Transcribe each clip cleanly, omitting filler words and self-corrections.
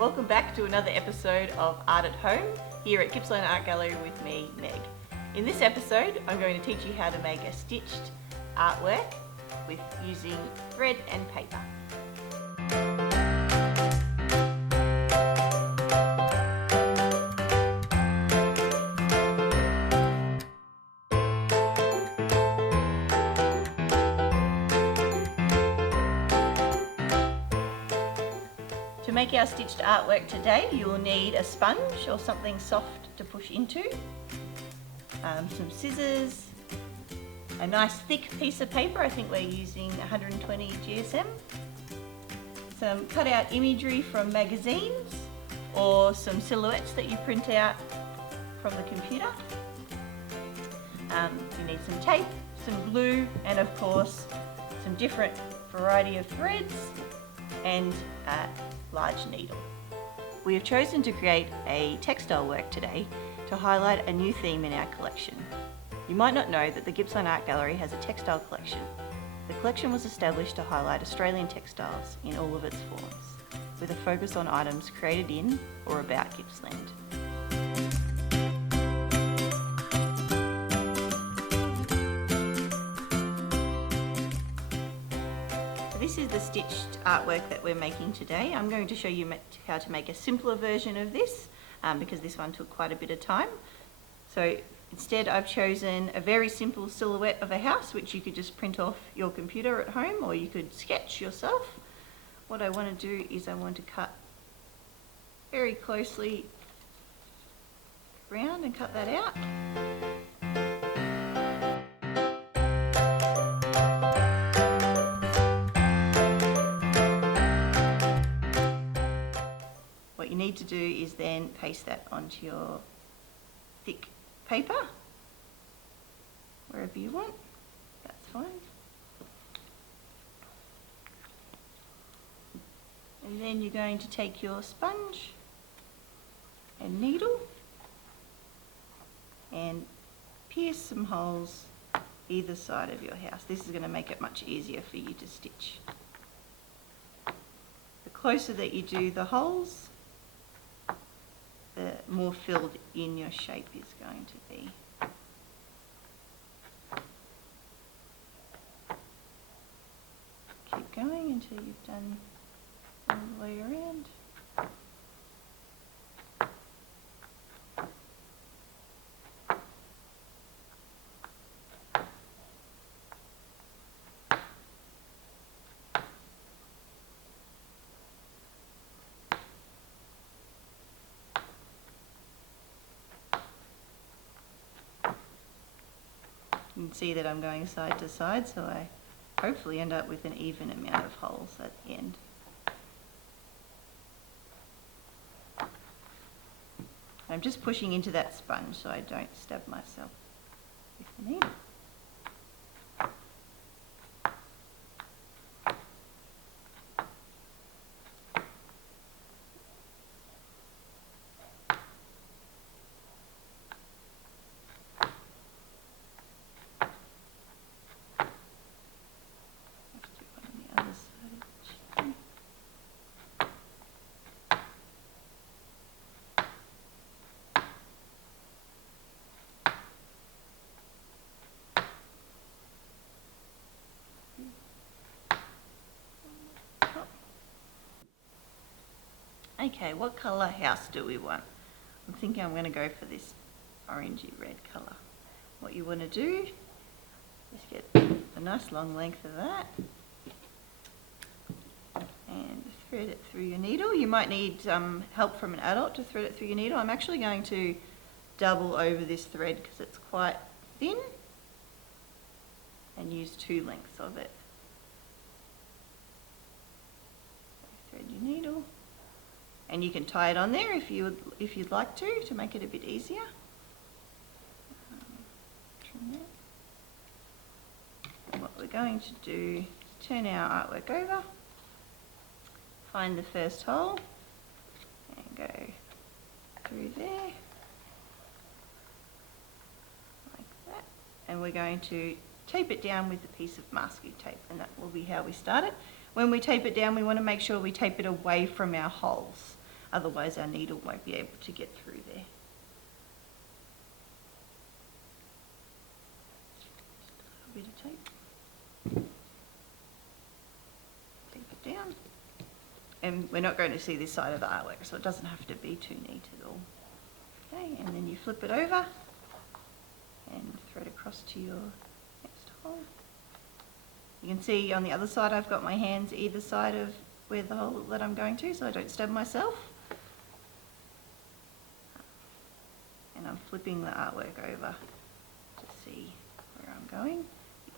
Welcome back to another episode of Art at Home here at Gippsland Art Gallery with me, Meg. In this episode, I'm going to teach you how to make a stitched artwork with using thread and paper. To make our stitched artwork today, you will need a sponge or something soft to push into, some scissors, a nice thick piece of paper, I think we're using 120 GSM, some cut out imagery from magazines or some silhouettes that you print out from the computer. You need some tape, some glue, and of course some different variety of threads and a large needle. We have chosen to create a textile work today to highlight a new theme in our collection. You might not know that the Gippsland Art Gallery has a textile collection. The collection was established to highlight Australian textiles in all of its forms, with a focus on items created in or about Gippsland. This is the stitched artwork that we're making today. I'm going to show you how to make a simpler version of this because this one took quite a bit of time. So instead I've chosen a very simple silhouette of a house which you could just print off your computer at home or you could sketch yourself. What I want to do is I want to cut very closely around and cut that out. What you need to do is then paste that onto your thick paper, wherever you want, that's fine. And then you're going to take your sponge and needle and pierce some holes either side of your house. This is going to make it much easier for you to stitch. The closer that you do the holes, the more filled in your shape is going to be. Keep going until you've done all the way around. You can see that I'm going side to side, so I hopefully end up with an even amount of holes at the end. I'm just pushing into that sponge so I don't stab myself with the needle. Okay, what colour house do we want? I'm thinking I'm going to go for this orangey red colour. What you want to do is get a nice long length of that and thread it through your needle. You might need help from an adult to thread it through your needle. I'm actually going to double over this thread because it's quite thin and use two lengths of it. Thread your needle. And you can tie it on there if you'd like to make it a bit easier. And what we're going to do is turn our artwork over, find the first hole, and go through there, like that. And we're going to tape it down with a piece of masking tape, and that will be how we start it. When we tape it down, we want to make sure we tape it away from our holes. otherwise our needle won't be able to get through there. Just a little bit of tape. Tape it down. And we're not going to see this side of the artwork, so it doesn't have to be too neat at all. Okay, and then you flip it over and thread across to your next hole. You can see on the other side I've got my hands either side of where the hole that I'm going to, so I don't stab myself. And I'm flipping the artwork over to see where I'm going.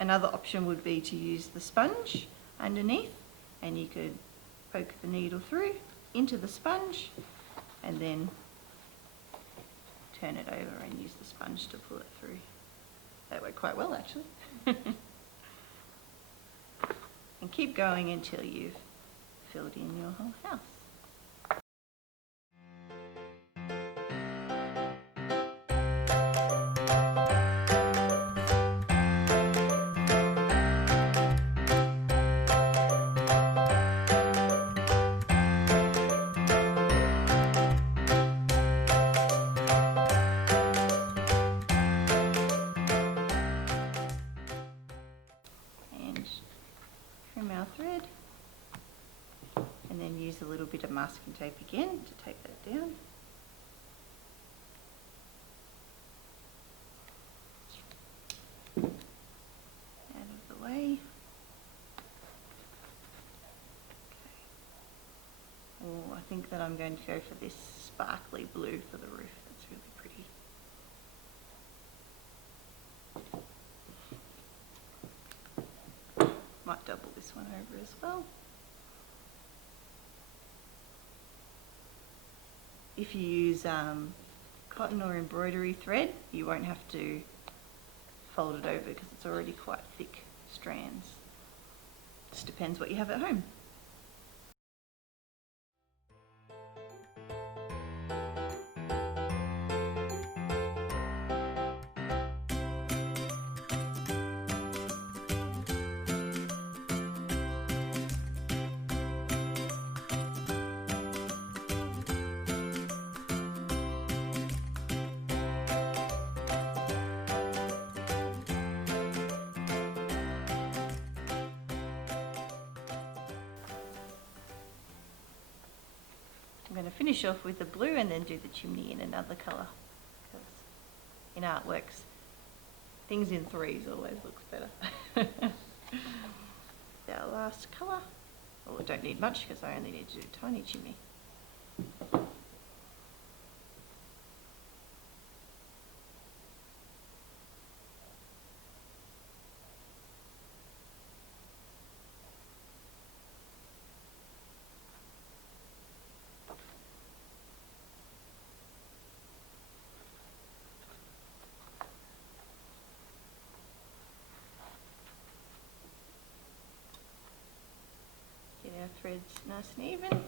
Another option would be to use the sponge underneath, and you could poke the needle through into the sponge and then turn it over and use the sponge to pull it through. That worked quite well actually. And keep going until you've filled in your whole house. Trim our thread and then use a little bit of masking tape again to tape that down. Out of the way. Okay. Oh, I think that I'm going to go for this sparkly blue for the roof. That's really pretty. Might double this one over as well. If you use cotton or embroidery thread, you won't have to fold it over because it's already quite thick strands. Just depends what you have at home. I'm going to finish off with the blue and then do the chimney in another colour, because in artworks things in threes always looks better. Our last colour. Well, we don't need much because I only need to do a tiny chimney. Our threads nice and even.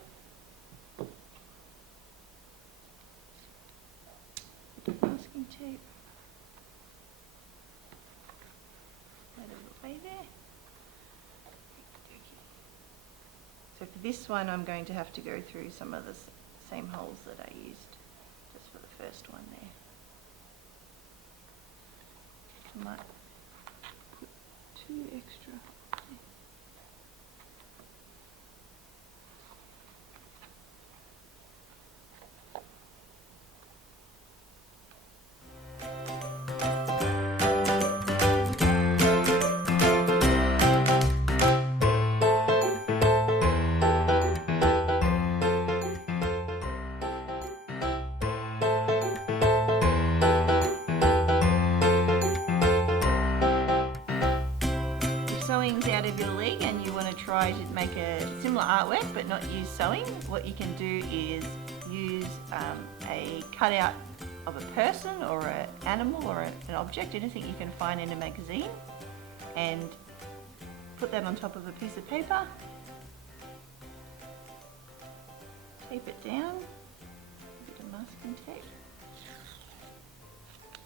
Masking tape. Out of the way there. So for this one I'm going to have to go through some of the same holes that I used just for the first one there. I might put 2 extra. Sewing's out of your league and you want to try to make a similar artwork but not use sewing, what you can do is use a cutout of a person or an animal or an object, anything you can find in a magazine, and put that on top of a piece of paper, tape it down, a bit of masking tape.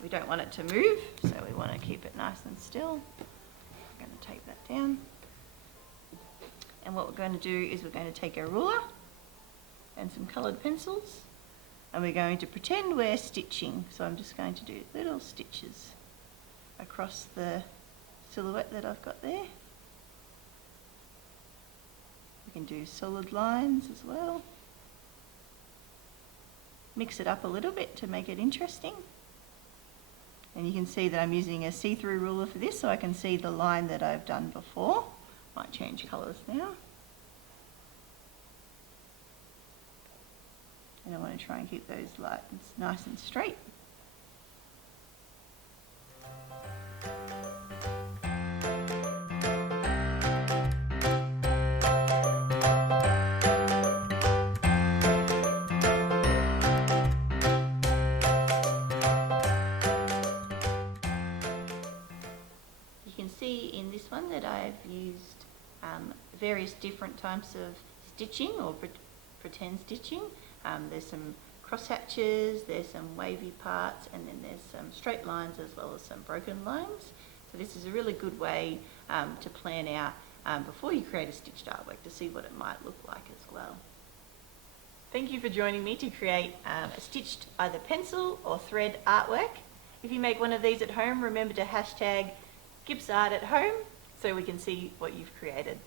We don't want it to move, so we want to keep it nice and still. We're going to tape that down. And what we're going to do is we're going to take a ruler and and some coloured pencils, and we're going to pretend we're stitching. So I'm just going to do little stitches across the silhouette that I've got there. We can do solid lines as well. Mix it up a little bit to make it interesting. And you can see that I'm using a see-through ruler for this, so I can see the line that I've done before. Might change colours now. And I want to try and keep those lines nice and straight. You can see in this one that I've used various different types of stitching or pretend stitching. There's some cross hatches, there's some wavy parts, and then there's some straight lines as well as some broken lines. So this is a really good way to plan out before you create a stitched artwork to see what it might look like as well. Thank you for joining me to create a stitched either pencil or thread artwork. If you make one of these at home, remember to hashtag GippsArt at home so we can see what you've created.